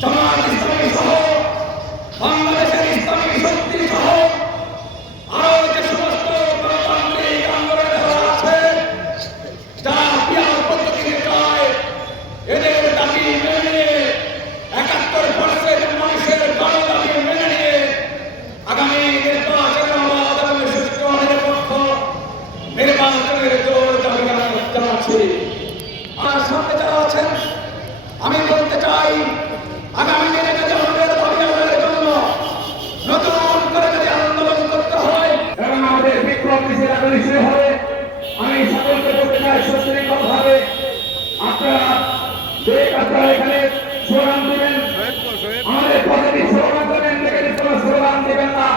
জামাত ইসলামী সহ বাংলাদেশের ইসলামী শক্তি সহ আপনারা এখানে স্লোগান দিবেন আমাদের পদবী স্লোগান দেবেন স্লোগান দিবেন না